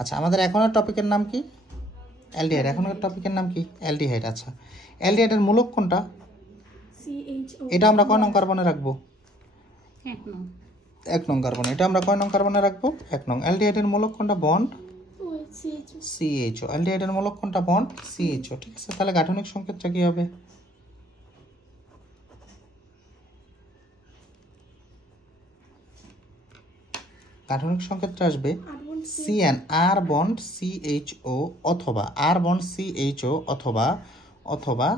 আচ্ছা, আমাদের এখনের টপিকের নাম কি? অ্যালডিহাইড। এখনের টপিকের নাম কি? অ্যালডিহাইড। আচ্ছা, অ্যালডিহাইডের মূলক কোনটা? এটা আমরা কয় নং কার্বনে রাখবো? 1 নং কার্বনে। এটা আমরা কয় নং কার্বনে রাখবো? 1 নং। অ্যালডিহাইডের মূলক কোনটা? Bond CHO. অ্যালডিহাইডের মূলক কোনটা? Bond CHO. ঠিক আছে, তাহলে গাঠনিক সংকেতটা কি হবে? গাঠনিক সংকেতটা আসবে CN, আর বন্ড CHO অথবা আর বন্ড CHO অথবা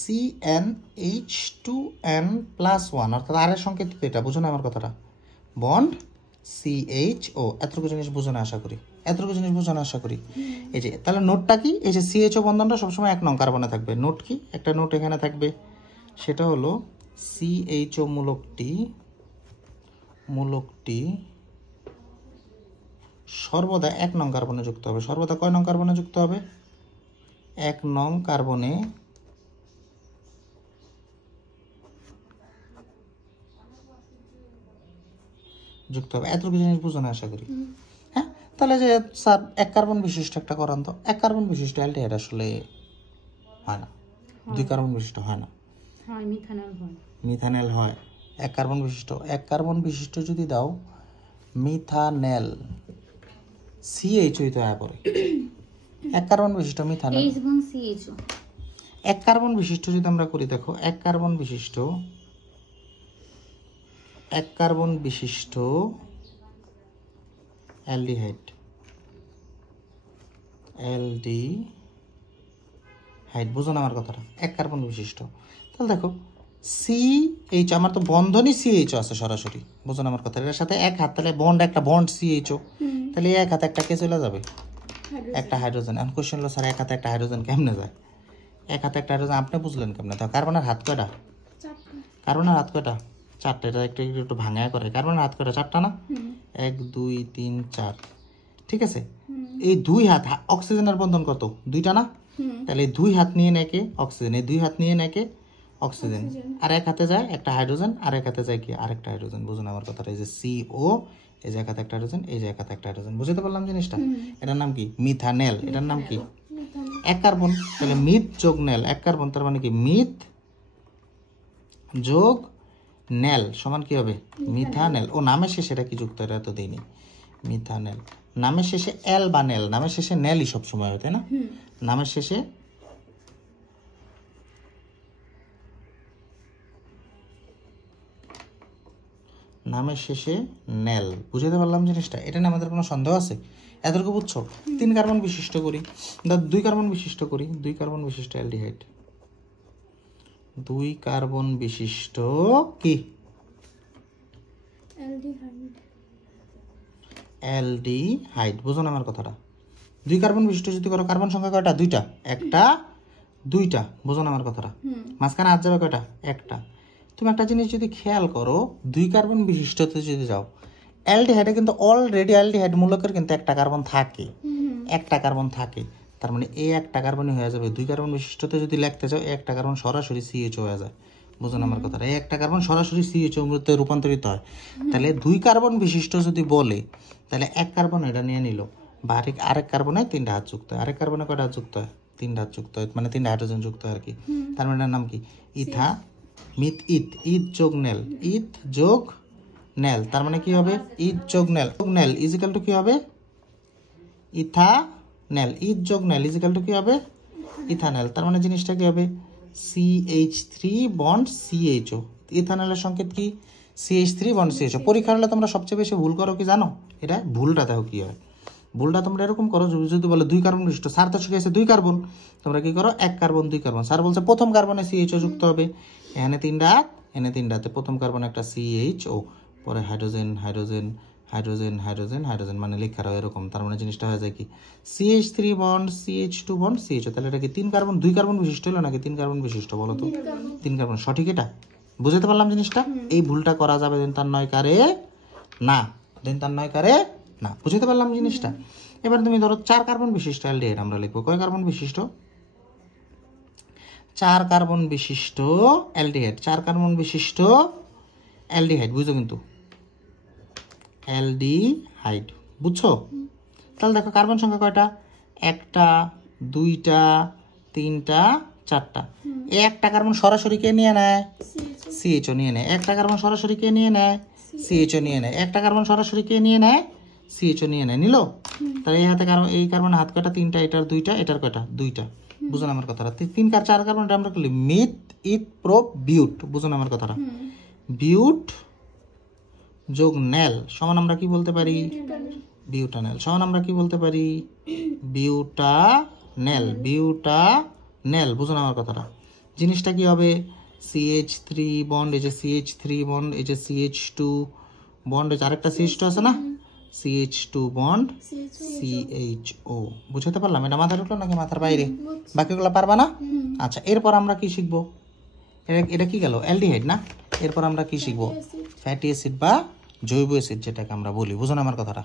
CnH2n+1, অর্থাৎ আর এর সংকেত এটা বুঝো না আমার কথাটা? Bond CHO। এতটুকু জিনিস বুঝো না আশা করি? এতটুকু জিনিস বুঝো না আশা করি? এই যে তাহলে নোটটা কি? এই যে CHO বন্ধনটা সবসময় 1 নং কার্বনে থাকবে। নোট কি? একটা নোট এখানে থাকবে, সেটা হলো CHO মূলকটি সর্বদা 1 নং কার্বনে যুক্ত হবে। সর্বদা কয় নং কার্বনে যুক্ত হবে? 1 নং কার্বনে যুক্ত হবে। এতটুকু জিনিস বুঝো না আশা করি? হ্যাঁ, তাহলে যে স্যার 1 কার্বন বিশিষ্ট একটা করান তো। 1 কার্বন বিশিষ্ট অ্যালডিহাইড আসলে হয় না, 2 কার্বন বিশিষ্ট হয় না, মিথানেল হয়। 1 কার্বন বিশিষ্ট যদি দাও মিথানেল, CH হইতো আয় পরে। 1 কার্বন বিশিষ্ট মিথানেল, 1 কার্বন বিশিষ্ট যদি আমরা করি, দেখো 1 কার্বন বিশিষ্ট অ্যালডিহাইড বুঝো না আমার কথাটা? 1 কার্বন বিশিষ্ট। তাহলে দেখো CH, আমার তো বন্ধনই CH আছে সরাসরি, বুঝো না আমার কথা? এর সাথে এক হাত, তাহলে বন্ড, একটা বন্ড CHO, তাহলে এক হাতে একটা কে চলে যাবে? একটা হাইড্রোজেন। এখন কোশ্চেন হলো, স্যার এক হাতে একটা হাইড্রোজেন কেমনে যায়? এক হাতে একটা হাইড্রোজেন আপনি বুঝলেন কেমনে? তো কার্বনের হাত কয়টা? কার্বনের হাত কয়টা? 4টা। এটা একটু ভাঙায় করে। কার্বনের হাত কয়টা? 4টা না? 1 2 3 4। ঠিক আছে, এই 2 হাত অক্সিজেনের বন্ধন কত? 2টা না? তাহলে 2 হাত নিয়ে নেকে অক্সিজেন, এই 2 হাত নিয়ে নেকে অক্সিজেন, আর এক হাতে যায় একটা হাইড্রোজেন, আর এক হাতে যায় কি? আরেকটা হাইড্রোজেন। বুঝুন আমার কথাটা? এই যে CO, এই যে এক হাতে একটা হাইড্রোজেন, এই যে এক হাতে একটা হাইড্রোজেন। বুঝতে পারলাম জিনিসটা? এটার নাম কি? মিথানেল। এটার নাম কি? 1 কার্বন। তাহলে মিথ যোগ নেল, 1 কার্বন, তার মানে কি? মিথ যোগ নেল সমান কি হবে? মিথানেল। ও নামের শেষে এটা কি যুক্ত? এটা তো দেইনি। মিথানেল নামের শেষে এল বা নেল, নামের শেষে নেলই সবসময় হয়, তাই না? নামের শেষে নেল। বুঝতে পারলাম জিনিসটা? এটা নিয়ে আমাদের কোনো সন্দেহ আছে? এতটুকু বুঝছো? 3 কার্বন বিশিষ্ট করি, 2 কার্বন বিশিষ্ট করি, 2 কার্বন বিশিষ্ট অ্যালডিহাইড, 2 কার্বন বিশিষ্ট কি? অ্যালডিহাইড। বুঝো না আমার কথাটা? 2 কার্বন বিশিষ্ট যদি করো, কার্বন সংখ্যা কয়টা? 2টা। একটা 2টা। বুঝো না আমার কথাটা? মাঝখানে হাত যাবে কয়টা? একটা। তুমি একটা জিনিস যদি খেয়াল করো, 2 কার্বন বিশিষ্টতে যদি যাও, অ্যালডিহাইডে কিন্তু অলরেডি অ্যালডিহাইড মূলকের কিন্তু একটা কার্বন থাকে, একটা কার্বন থাকে। তার মানে এই একটা কার্বনই হয়ে যাবে। 2 কার্বন বিশিষ্টতে যদি লিখতে চাও, একটা কার্বন সরাসরি CHO হয়ে যায়। বুঝুন আমার কথাটা? এই একটা কার্বন সরাসরি CHO তে রূপান্তরিত হয়। তাহলে 2 কার্বন বিশিষ্ট যদি বলে, তাহলে 1 কার্বন এটা নিয়ে নিল, বা আরেক কার্বনে 3টা হাত যুক্ত হয়। আরেক কার্বনে কয়টা হাত যুক্ত হয়? 3টা হাত যুক্ত হয়, মানে 3টা হাইড্রোজেন যুক্ত হয় আর কি। তার মানে এটার নাম কি? ইথা মিথ ইথ। ইথ যোগ নেল, ইথ যোগ নেল, তার মানে কি হবে? ইথ যোগ নেল, নেল ইজিক্যাল টু কি হবে? ইথানেল। ইথ যোগ নেল ইজিক্যাল টু কি হবে? ইথানেল। তার মানে জিনিসটা কি হবে? CH3 bond CHO। ইথানেলের সংকেত কি? CH3 bond CHO। পরীক্ষা হলে তোমরা সবচেয়ে বেশি ভুল করো কি জানো? এটা ভুলটা দেখো কি হয়। ভুলটা তোমরা এরকম করো, যদি বলে 2 কার্বন বিশিষ্ট, স্যার তো শিখেছে 2 কার্বন, তোমরা কি করো? 1 কার্বন 2 কার্বন। স্যার বলছে প্রথম কার্বনে CHO যুক্ত হবে, এখানে 3টা হাত, এখানে 3টা হাতে, প্রথম কার্বন একটা CHO, পরে hydrogen hydrogen hydrogen hydrogen hydrogen, মানে লেখার এরকম। তার মানে জিনিসটা হয়ে যায় কি? CH3 bond CH2 bond CHO। তাহলে এটা কি 3 কার্বন 2 কার্বন বিশিষ্ট হলো নাকি 3 কার্বন বিশিষ্ট? বলো তো? 3 কার্বন। সঠিক এটা? বুঝতে পারলাম জিনিসটা? এই ভুলটা করা যাবে দিন তার 9 কারে না, দিন তার 9 কারে না। বুঝতে পারলাম জিনিসটা? এবার তুমি ধরো 4 কার্বন বিশিষ্ট অ্যালডিহাইড আমরা লিখবো। কয় কার্বন বিশিষ্ট? 4 কার্বন বিশিষ্ট অ্যালডিহাইড। 4 কার্বন বিশিষ্ট অ্যালডিহাইড। বুঝছো কিন্তু? অ্যালডিহাইড বুঝছো? তাহলে দেখো কার্বন সংখ্যা কয়টা, একটা, দুইটা, তিনটা, চারটা। এই একটা কার্বন সরাসরি কে নিয়ে নেয়, সিএইচও নিয়ে নেয়। একটা কার্বন সরাসরি কে নিয়ে নেয়, সিএইচও নিয়ে নেয়। একটা কার্বন সরাসরি কে নিয়ে নেয়, সিএইচও নিয়ে নেয়। নিল? তাহলে এই হাতে কার্বন, এই কার্বনের হাত কয়টা, তিনটা, এটার দুইটা, এটার কয়টা, দুইটা। বুঝুন আমার কথাটা। 3 আর 4 কার্বনটা আমরা করলি মিথ ইথ প্রোপ বিউট। বুঝুন আমার কথাটা। বিউট যোগ নেল সমান আমরা কি বলতে পারি, বিউটানেল। সমান আমরা কি বলতে পারি, বিউটানেল। বিউটানেল। বুঝুন আমার কথাটা। জিনিসটা কি হবে, CH3 বন্ড, এই যে CH3 বন্ড, এই যে CH2 বন্ড, এই যে আরেকটা CH2 আছে না, CH2 বন্ড CHO। বুঝতে পারলাম? এটা মাথায় ঢুকলো নাকি মাথার বাইরে? বাকিগুলো পারবা না? আচ্ছা, এরপর আমরা কি শিখবো, এটা কি গেল, অ্যালডিহাইড না? এরপর আমরা কি শিখবো, ফ্যাটি অ্যাসিড বা জৈব অ্যাসিড যেটাকে আমরা বলি। বুঝুন আমার কথাটা।